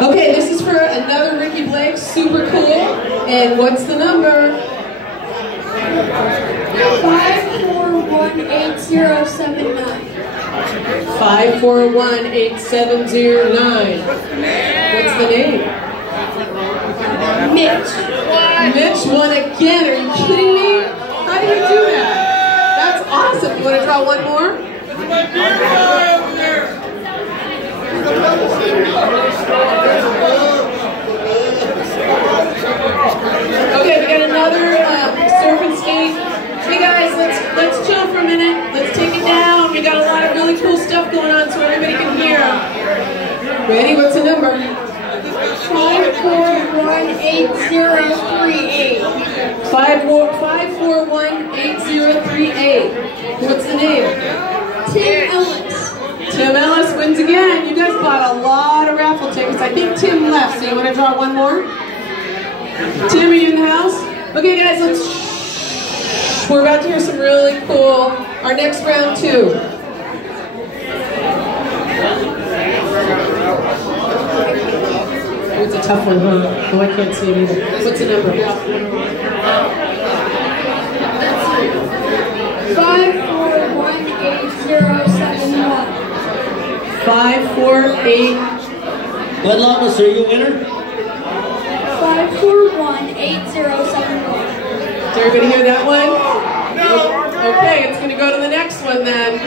Okay, this is for another Ricky Blake, super cool. And what's the number? 5418079. 5418709. What's the name? Mitch. Mitch won again. Are you kidding me? How do you do that? That's awesome. You want to draw one more? Okay, we got another surf and skate. Hey guys, let's chill for a minute. Let's take it down. We got a lot of really cool stuff going on so everybody can hear. Ready? What's the number? 5418038. 5418038. What's the name? Tim Ellis. Tim Ellis wins again. You guys bought a lot of raffle tickets. I think Tim left, so you want to draw one more? Tim, are you in the house? Okay guys, we're about to hear some really cool, our next round two. Oh, it's a tough one, huh? Oh, I can't see it either. What's the number? 5418071. 548. Bud Lamas, are you a winner? 5418071. Did everybody hear that one? Okay, it's going to go to the next one then.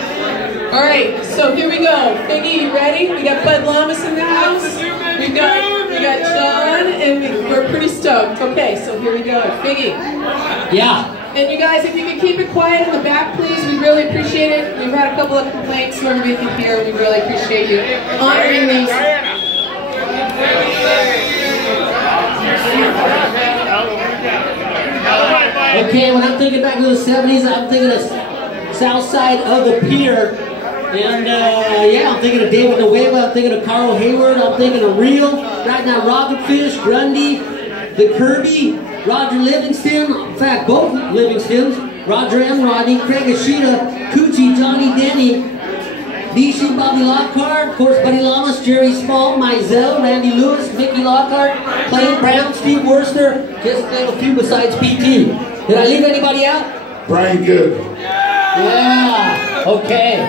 All right, so here we go. Biggie, you ready? We got Bud Lamas in the house. We got John, and we're pretty stoked. Okay, so here we go. Biggie. Yeah. And you guys, if you could keep it quiet in the back, please, we really appreciate it. We've had a couple of complaints so everybody can hear. We really appreciate you honoring these. Okay, when I'm thinking back to the 70s, I'm thinking of south side of the pier. And yeah, I'm thinking of David Nueva, I'm thinking of Carl Hayward, I'm thinking of Real. Right now, Robert Fish, Grundy, the Kirby, Roger Livingston, in fact, both Livingstons, Roger M. Rodney, Craig Ashita, Coochie, Johnny Denny, Nishi, Bobby Lockhart, of course, Buddy Lamas, Jerry Small, Mizell, Randy Lewis, Mickey Lockhart, Clay Brown, Steve Worcester, just name a few besides PT. Did I leave anybody out? Brian Good. Yeah, okay.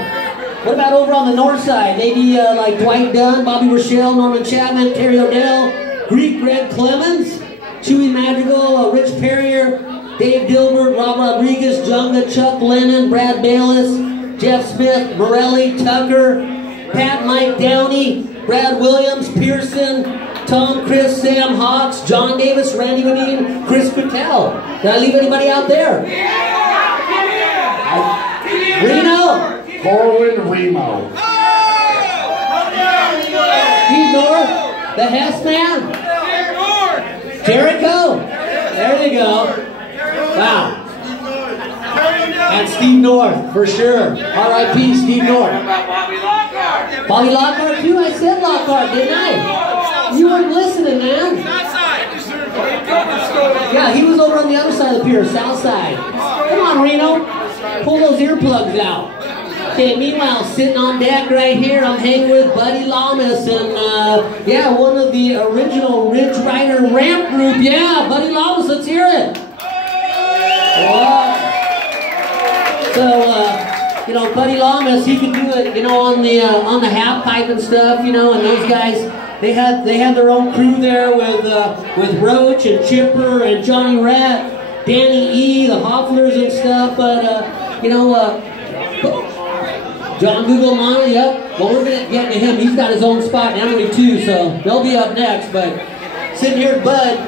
What about over on the north side? Maybe like Dwight Dunn, Bobby Rochelle, Norman Chapman, Terry O'Dell, Greek Red Clemens, Chewy Madrigal, Rich Perrier, Dave Dilbert, Rob Rodriguez, Junga, Chuck Lennon, Brad Bayless, Jeff Smith, Morelli, Tucker, Pat Mike Downey, Brad Williams, Pearson, Tom, Chris, Sam Hawks, John Davis, Randy Medine, Chris Patel. Did I leave anybody out there? Reno? Corwin Remo. Steve North, the Hess Man. Jericho. There you go. Wow. And Steve North, for sure. R.I.P. Steve North. Bobby Lockhart too? I said Lockhart, didn't I? You weren't listening, man. Yeah, he was over on the other side of the pier, south side. Come on, Reno. Pull those earplugs out. Okay, meanwhile, sitting on deck right here, I'm hanging with Buddy Lamas and, yeah, one of the original Ridge Rider ramp group. Yeah, Buddy Lamas, let's hear it. Wow. So, you know, Buddy Lamas, he could do it, you know, on the half pipe and stuff, you know, and those guys, they had their own crew there with Roach and Chipper and Johnny Rat, Danny E, the Hofflers and stuff, but, you know, John Google Monty, yep. Well, we're going to get to him. He's got his own spot in Emery too, so they'll be up next. But sitting here, Bud,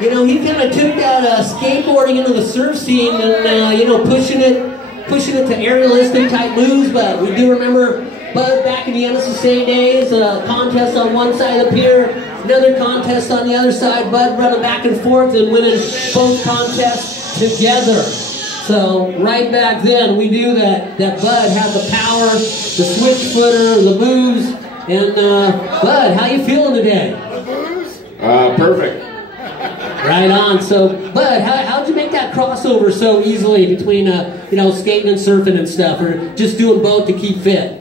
you know, he kind of took that skateboarding into the surf scene and, you know, pushing it to aerialistic type moves. But we do remember Bud back in the NSSA days, a contest on one side of the pier, another contest on the other side. Bud running back and forth and winning both contests together. So right back then, we knew that Bud had the power, the switch footer, the moves, and Bud, how you feeling today? Perfect. Right on. So, Bud, how'd you make that crossover so easily between you know, skating and surfing and stuff, or just doing both to keep fit?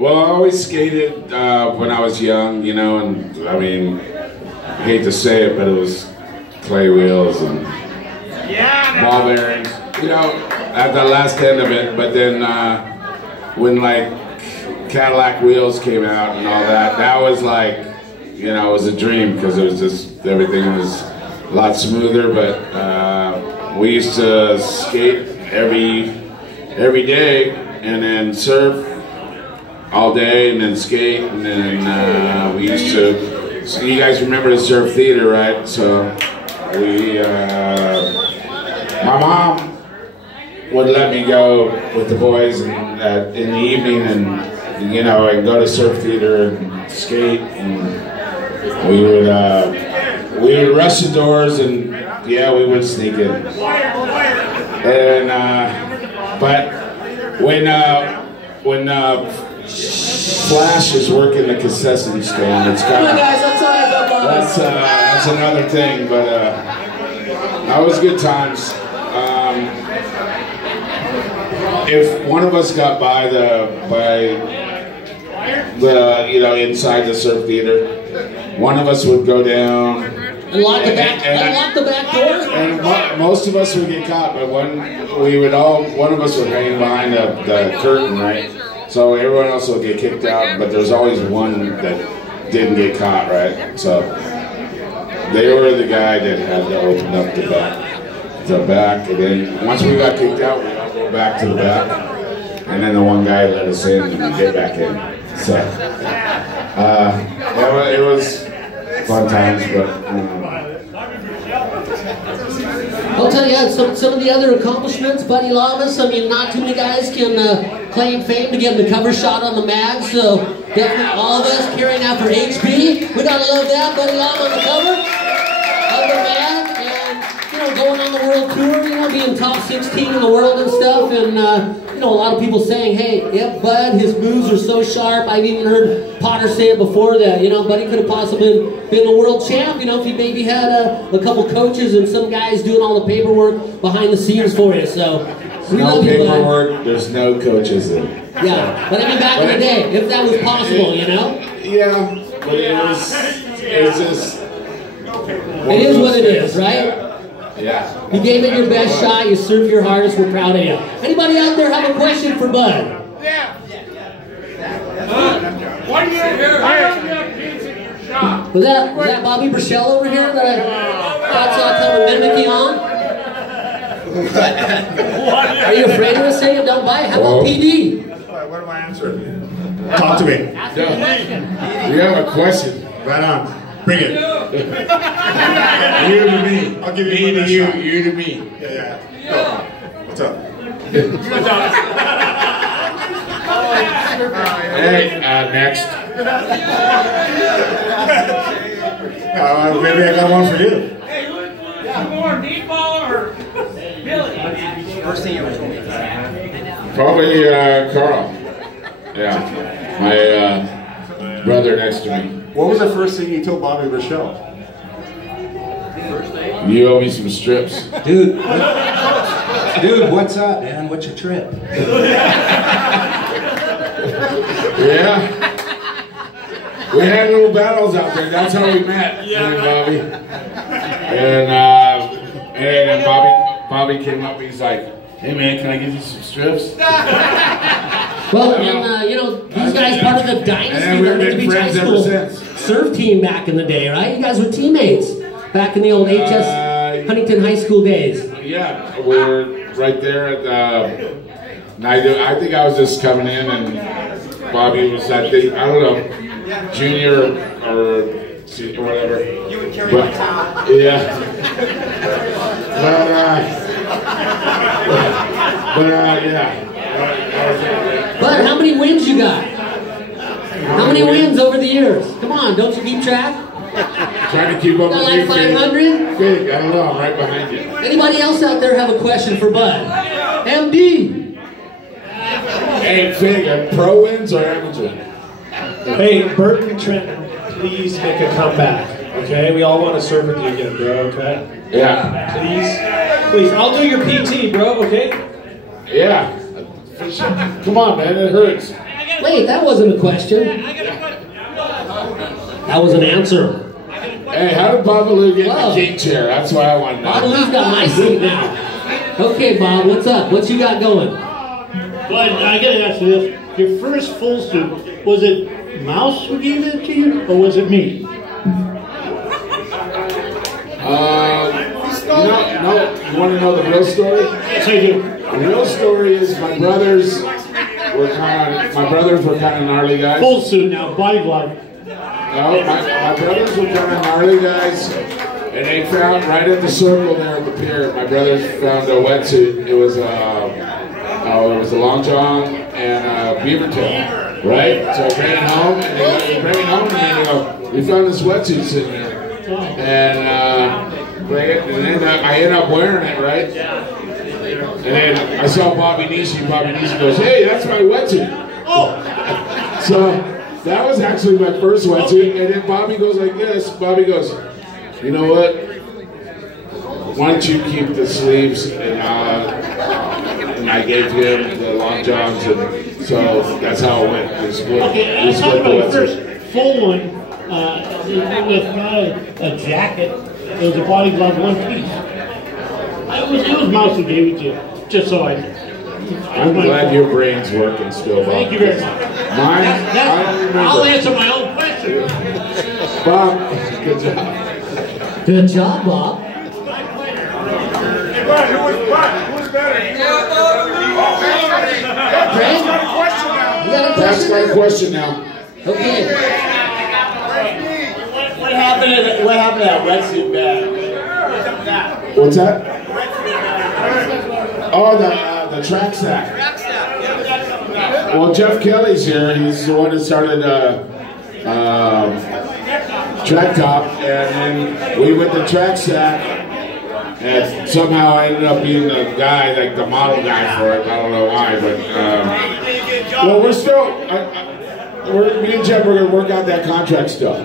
Well, I always skated when I was young, you know, and I mean, I hate to say it, but it was clay wheels and ball bearings, you know, at the last end of it. But then when like Cadillac wheels came out and all that, that was like, you know, it was a dream because it was just, everything was a lot smoother. But we used to skate every day and then surf all day and then skate, and then we used to, so you guys remember the Surf Theater, right? So we, my mom would let me go with the boys in the evening and, you know, and go to Surf Theater and skate, and we would rush the doors and, yeah, we would sneak in. And, but when Flash is working the concession stand, it's kind Come on, of, guys, let's talk about Bob. that's another thing, but that was good times. If one of us got by the you know, inside the Surf Theater, one of us would go down And lock the back door? and most of us would get caught, but one of us would hang behind the curtain, right? So everyone else will get kicked out, but there's always one that didn't get caught, right? So they were the guy that had to open up the back, and then once we got kicked out, we all go back to the back, and then the one guy let us in, and we get back in. So it was fun times, but. I'll tell you, some of the other accomplishments, Buddy Lamas, I mean, not too many guys can claim fame to get the cover shot on the mag, so definitely all of us carrying out for HB. We gotta love that, Buddy Lama on the cover of the mag, and, you know, going on the world tour, you know, being top 16 in the world and stuff, and, you know, a lot of people saying, hey, yep, Bud, his moves are so sharp. I've even heard Potter say it before that, you know, Buddy could have possibly been a world champ, you know, if he maybe had a couple coaches and some guys doing all the paperwork behind the scenes for you, so. No paperwork, there's no coaches in. Yeah, but I mean back in the day, if that was possible, you know? Yeah, but it's just. It is what it is, right? Yeah. You gave it your best shot, you served your hardest, we're proud of you. Anybody out there have a question for Bud? Yeah. Why do you have kids in your shop? Was that Bobby Burchell over here that I saw kind of mimicking on? Are you afraid of us saying don't buy it? How about PD? What am I answering? Talk to me. You have a question. Right on. Bring it. You to me. I'll give you Me my to best you, shot. you to me. Yeah. Go. What's up? Hey, next. Maybe I got one for you. Hey, who's more, Deepaw or Billy? First thing you ever told me. Probably Carl. Yeah, my brother next to me. What was the first thing you told Bobby Rochelle? You owe me some strips. Dude, what's up, man? What's your trip? Yeah. We had little battles out there. That's how we met, me and Bobby. And then Bobby came up. He's like, "Hey man, can I give you some strips?" Well, and you know, these guys part of the dynasty And we've of the been Beach High friends School ever since. surf team back in the day, right? You guys were teammates back in the old HS Huntington High School days. Yeah, we were right there at and I think I was just coming in, and Bobby was, I don't know, junior or whatever. You would carry my towel. Yeah. But yeah. But how many wins you got? How many wins over the years? Come on, don't you keep track? Trying to keep up Got with like you, 500? Big, I don't know, I'm right behind you. Anybody else out there have a question for Bud? MD. Hey, Fig, pro wins or amateur? Hey, Bert and Trent, please make a comeback, okay? We all want to serve with you again, bro, okay? Yeah. Please, I'll do your PT, bro, okay? Yeah. Come on, man, it hurts. I Wait, that wasn't a question. That was an answer. Hey, how did Babalu get in Whoa. the king chair? That's what I want to know. Babalu's got my seat now. Okay, Bob, what's up? What you got going? Well, I gotta ask you this. Your first full suit, was it Mouse who gave it to you, or was it me? No, you want to know the real story? Yes, I do. The real story is my brothers were kind of gnarly guys. Full suit now, body glove. No, my brothers were kind of gnarly guys, and they found right at the circle there at the pier. My brothers found a wetsuit. It was a long john and a beaver tail, right? So I bring it home, and they bring it home, and they go, "We found this wetsuit sitting there," and then I end up wearing it, right? And then I saw Bobby Nishi. Bobby Nishi goes, "Hey, that's my wetsuit." Oh! So that was actually my first wetsuit. And then Bobby goes like this. Bobby goes, "You know what? Why don't you keep the sleeves?" And I gave him the long johns. And so that's how it went. We split, Okay, we let's talk split the about the wetsuit. first full one with not a jacket. It was a body glove, one piece. It was Mouse who gave it to you, just so I know. I'm glad your brain's working still, Bob. Thank you very much. Mine, I don't remember. I'll answer my own question. Bob, good job. Good job, Bob. Who was better? Craig? You got a That's question? my question now. Okay. What happened to that wetsuit bag? What's that? Oh, the track stack. Well, Jeff Kelly's here. He's the one that started Track Top, and then we went to Track Stack, and somehow I ended up being the guy, like the model guy for it. I don't know why, but well, we're still. Me and Jeff, we're gonna work out that contract stuff.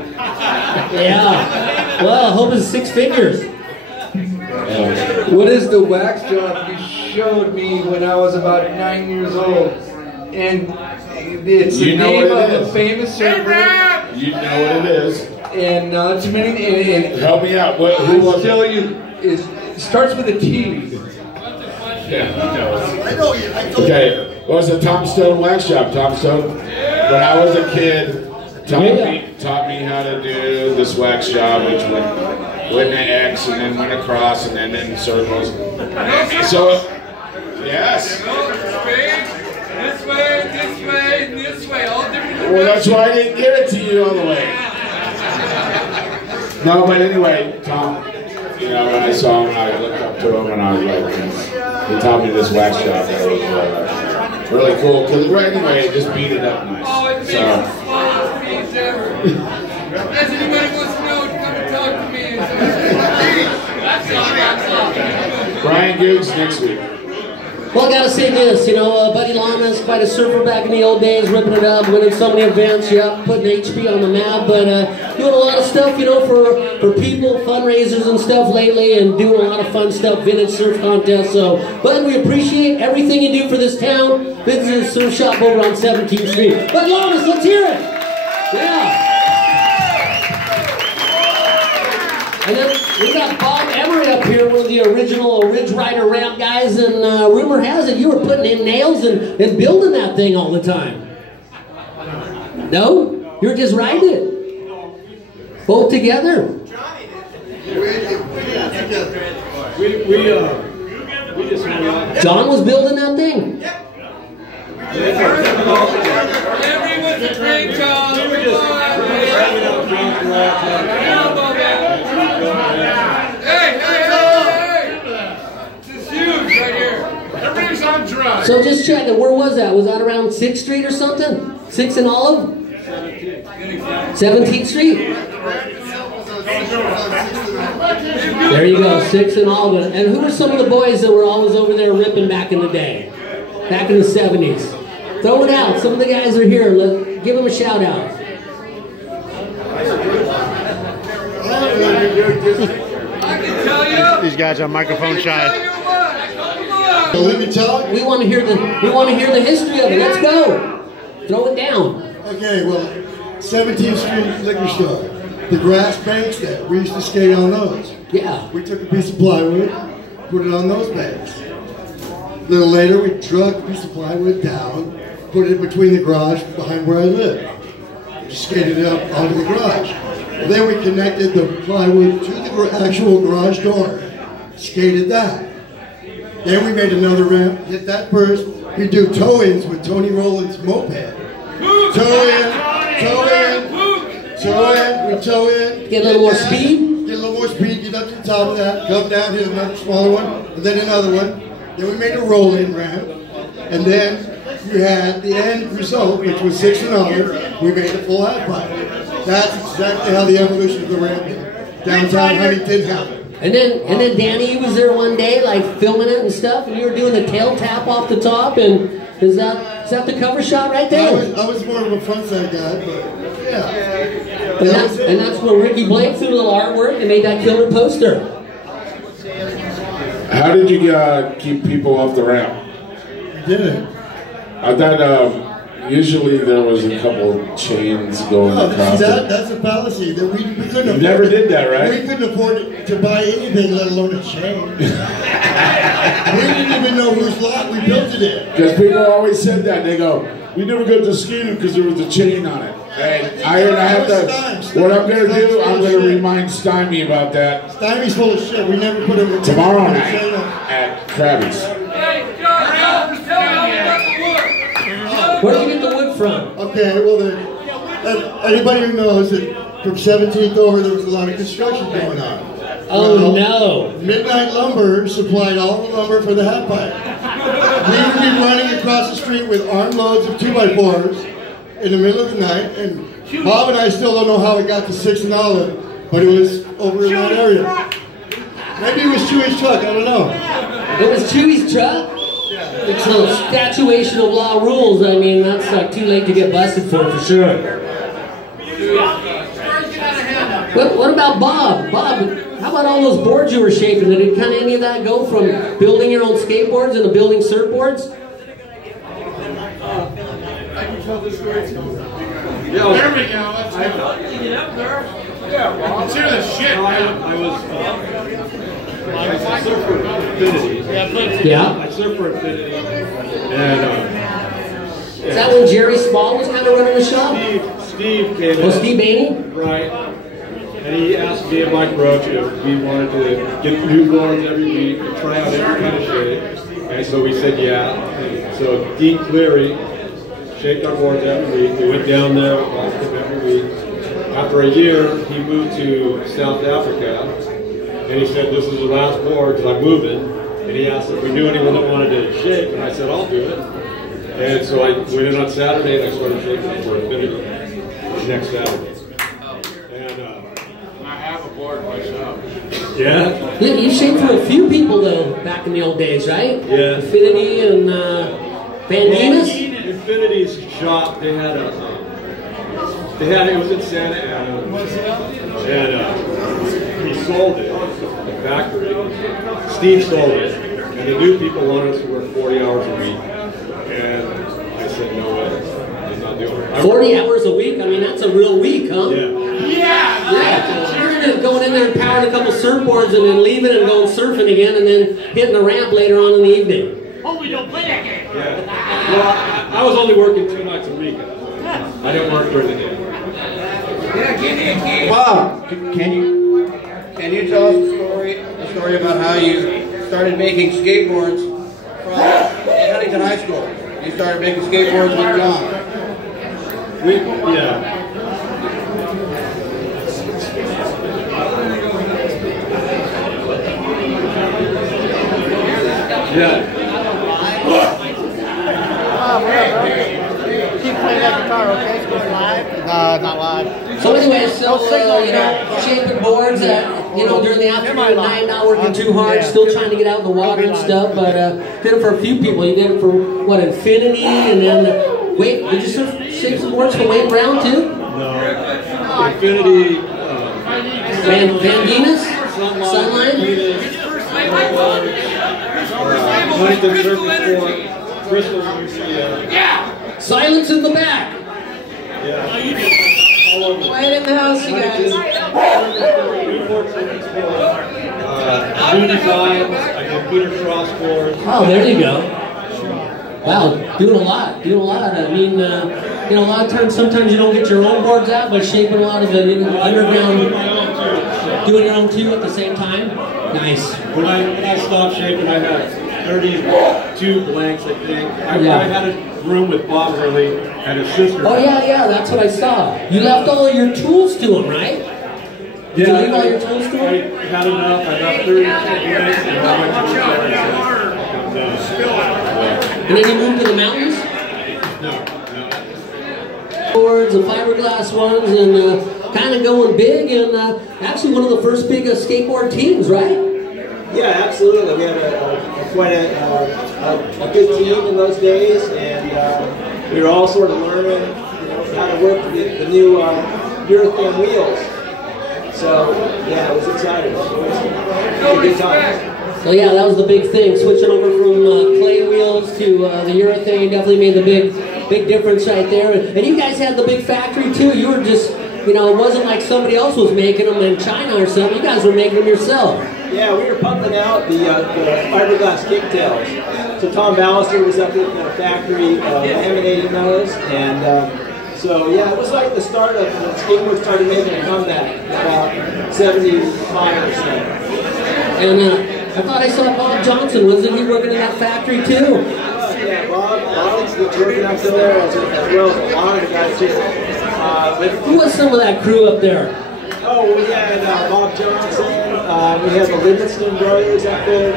Yeah. Well, I hope it's 6 figures. What is the wax job you showed me when I was about 9 years old? And it's the name of a famous surfer. You know what it is. And not too many. And help me out. Who was tell you, it starts with a T. Yeah. Okay. What was the Tom Stone wax job? Tom Stone. When I was a kid, taught me how to do this wax job, which went an X and then went across and then in circles. So, yes. This way, all different. Well, that's why I didn't give it to you all the way. No, but anyway, Tom, you know, when I saw him, I looked up to him and I was like, he taught me this wax job that was really cool. Because anyway, it just beat it up nice. Oh, it makes the smallest piece ever. As anybody wants to know, come and talk to me. That's all. Brian Giggs next week. Well, I gotta say this, you know, Buddy Llama's quite a surfer back in the old days, ripping it up, winning so many events, putting HP on the map, but doing a lot of stuff, you know, for people, fundraisers and stuff lately, and doing a lot of fun stuff, vintage surf contests. So, Bud, we appreciate everything you do for this town. Visit the surf shop over on 17th Street. Bud Llamas, let's hear it! Yeah. And then we got Bob Emery up here, one of the original Ridge Rider ramp guys, and rumor has it you were putting in nails and building that thing all the time. No? You were just riding it? Both together? We just hung out. John was building that thing? Everyone's a great job. We were just hanging out, drinking, Hey! This is huge right here. Everything's on dry. So just checking, where was that? Was that around 6th Street or something? 6th and Olive? 17th Street? There you go, 6th and Olive. And who were some of the boys that were always over there ripping back in the day? Back in the 70s? Throw it out. Some of the guys are here. Give them a shout out. I can tell you. These guys are microphone shy. Let me talk. We want to hear the history of it. Let's go. Throw it down. Okay, well, 17th Street Liquor Store. The grass banks there. We used to skate on those. Yeah. We took a piece of plywood, put it on those banks. A little later, we dragged a piece of plywood down, put it between the garage behind where I lived. Just skated it up onto the garage. And then we connected the plywood to the actual garage door. Skated that. Then we made another ramp, hit that first. We do toe-ins with Tony Rowland's moped. Toe-in, toe-in, toe-in, we toe-in. Get a little more speed? Get a little more speed, get up to the top of that, come down, hit another smaller one, and then another one. Then we made a roll-in ramp. And then you had the end result, which was 6 and over. We made a full half pipe. That's exactly how the evolution of the ramp in downtown Huntington happened. And then Danny was there one day, like filming it and stuff, and you were doing the tail tap off the top, and is that the cover shot right there? I was more of a front side guy, but yeah. And that's when Ricky Blake threw a little artwork and made that killer poster. How did you keep people off the ramp? We didn't. I thought usually there was a couple chains going across. That's a fallacy that we couldn't afford. You never did that, right? We couldn't afford to buy anything, let alone a chain. We didn't even know whose lot we built it in. Because people always said that. They go, "We never got to skate it because there was a chain on it." And I have to. What I'm going to do, I'm going to remind Stymie about that. Stymie's full of shit. We never put him tomorrow night at Krabby's. Where did you get the wood from? Okay, well, anybody who knows that from 17th over, there was a lot of construction going on. Oh, no. Midnight Lumber supplied all the lumber for the half pipe. We would be running across the street with armloads of 2x4s in the middle of the night, and Bob and I still don't know how it got to 6 and Olive, but it was over in that area. Maybe it was Chewy's truck, I don't know. It was Chewy's truck? It's a statuation of law rules. I mean, that's like too late to get busted for sure. What about Bob? Bob, how about all those boards you were shaping? Did kind of any of that go from building your own skateboards into building surfboards? I can tell this story too. Yeah, there we go. Let's get up there. Yeah, well, let's hear this shit. I surf for Infinity. Yeah. I surf for Infinity. And is that when Jerry Small was kind of running the shop? Steve came in. Oh, Steve Bainey? Right. And he asked me and Mike Roach if we wanted to get new boards every week and try out every kind of shape. And so we said yeah. And so Dean Cleary shaped our boards every week. We went down there, watched them every week. After a year, he moved to South Africa. And he said, "This is the last board because I'm moving." And he asked if we knew anyone that wanted to shape, and I said, "I'll do it." And so I went in on Saturday and I started shaping for Infinity next Saturday. And I have a board myself. yeah. You shaped for a few people though back in the old days, right? Yeah. Infinity and Van Diemus? Infinity's shop, they had it was in Santa Ana, and he sold it, the factory. Steve sold it, and the new people wanted us to work 40 hours a week, and I said, no way, I'm not doing it. 40 hours a week? I mean, that's a real week, huh? Yeah. You're just going in there and powering a couple surfboards and then leaving and going surfing again and then hitting the ramp later on in the evening. Oh, we don't play that game. Yeah. Well, I was only working 2 nights a week. I didn't work during the day. Yeah, give me a key. Bob, can you tell us the story about how you started making skateboards at Huntington High School? You started making skateboards with John. Yeah. Yeah. Keep playing that guitar, okay? It's going live? Not live. So anyway, shaping boards, during the afternoon, night, not working too hard, still trying to get out in the water and stuff, but did it for a few people. You did it for, what, Infinity, and then, wait, did you shape some boards for Wayne Brown, too? No. Infinity. Van Diemus? Sunline? Huntington Surface Sport. Bristol, Yeah! Silence in the back. Quiet in the house, you guys. New designs. I did Peter Cross boards. Oh, there you go. Wow, doing a lot. I mean, you know, a lot of times, sometimes you don't get your own boards out, but shaping a lot of the underground, doing your own too at the same time. Nice. When I stopped shaping, I had 32 blanks, I think. I had a room with Bob Hurley and his sister. Oh yeah, that's what I saw. You left all of your tools to him, right? Did you leave all your tools to him? I had enough. I got 32 blanks and I went to And then you moved to the mountains? No. Boards and fiberglass ones and kind of going big and actually one of the first big skateboard teams, right? Yeah, absolutely. We had quite a good team in those days, and we were all sort of learning, you know, how to work the new urethane wheels. So yeah, it was exciting. It was a good time. So yeah, that was the big thing. Switching over from clay wheels to the urethane definitely made the big difference right there. And you guys had the big factory too. You were just, you know, it wasn't like somebody else was making them in China or something. You guys were making them yourself. Yeah, we were pumping out the fiberglass kicktails. So Tom Ballister was up at the factory laminating those, and so yeah, it was like the start of when skateboards started making a comeback about 75 or so. And I thought I saw Bob Johnson. Wasn't he working in that factory too? Yeah, Bob's working up there as well as a lot of the guys too. Who was some of that crew up there? Oh, we had Bob Johnson. We had the Livingston brothers up there,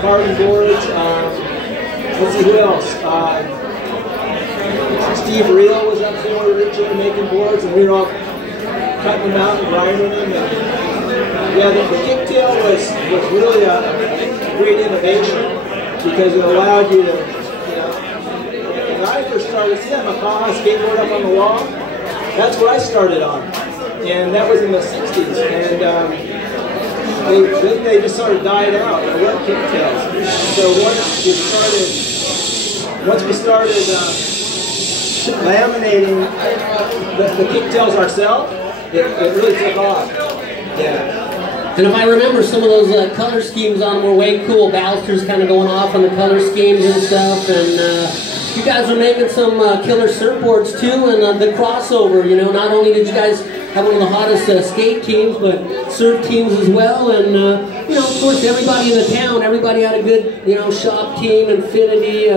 carving boards. Let's see who else. Steve Reel was up there originally making boards, and we were all cutting them out and grinding them. And, yeah, the kicktail was really a great innovation because it allowed you to, you know, when I first started, see that Macaw skateboard up on the wall? That's what I started on. And that was in the 60s. And then they just sort of died out. There weren't kicktails. So once we started laminating the kicktails ourselves, it really took off. Yeah. And if I remember, some of those color schemes on them were way cool. Ballister's kind of going off on the color schemes and stuff. And you guys were making some killer surfboards too, and the crossover. You know, not only did you guys have one of the hottest skate teams, but surf teams as well. And you know, of course, everybody in the town, everybody had a good, you know, shop team. Infinity,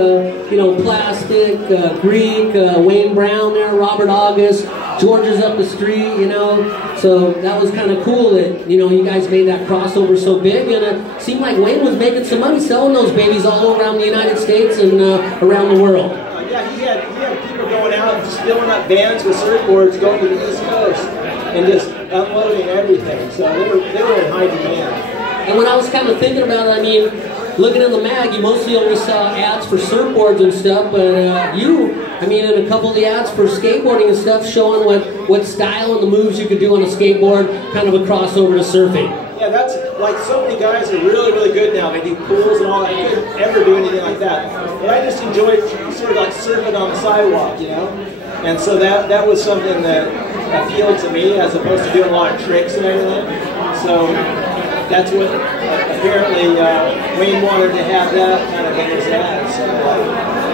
you know, Plastic, Greek, Wayne Brown there, Robert August, George's up the street. You know, so that was kind of cool that, you know, you guys made that crossover so big, and it seemed like Wayne was making some money selling those babies all around the United States and around the world. Yeah, he had people going out and just filling up vans with surfboards going to the East Coast and just unloading everything. So they were in high demand. And when I was kind of thinking about it, I mean, looking in the mag, you mostly only saw ads for surfboards and stuff, but I mean, in a couple of the ads for skateboarding and stuff, showing what style and the moves you could do on a skateboard, kind of a crossover to surfing. Yeah, that's like so many guys are really, really good now. They do pools and all that. I couldn't ever do anything like that. But I just enjoyed sort of like surfing on the sidewalk, you know? And so that was something that appealed to me as opposed to doing a lot of tricks and everything. So that's what apparently Wayne wanted to have that kind of in his ad. So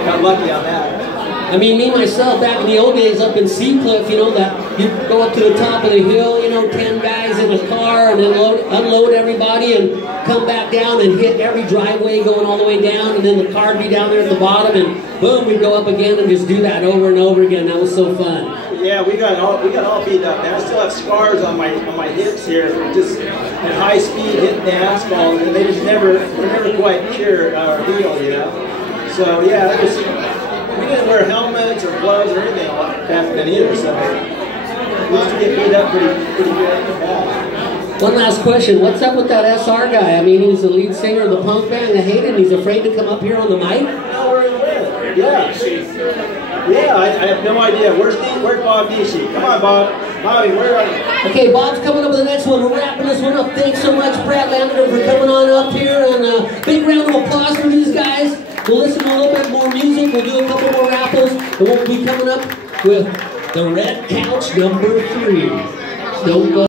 got lucky on that. I mean, me, myself, back in the old days up in Seacliff, you know, that you go up to the top of the hill, you know, 10 guys in a car and then unload everybody and come back down and hit every driveway going all the way down, and then the car would be down there at the bottom, and boom, we'd go up again and just do that over and over again. That was so fun. Yeah, we got all beat up, man. I still have scars on my hips here, just at high speed hitting the asphalt, and they just never quite cure or heal, you know. So yeah, it was. We didn't wear helmets or gloves or anything back then either, so we used to get beat up pretty bad. One last question. What's up with that SR guy? I mean, he's the lead singer of the punk band. I hate it. He's afraid to come up here on the mic? No, we're in the wind. Yeah. Yeah, I have no idea. Where's Bob Nishi? Come on, Bob. Bobby, where are you? Okay, Bob's coming up with the next one. We're wrapping this one up. Thanks so much, Brad Lander, for coming on up here. And a big round of applause for these guys. We'll listen to a little bit more music. We'll do a couple more raffles. And we'll be coming up with the Red Couch number 3. Don't go.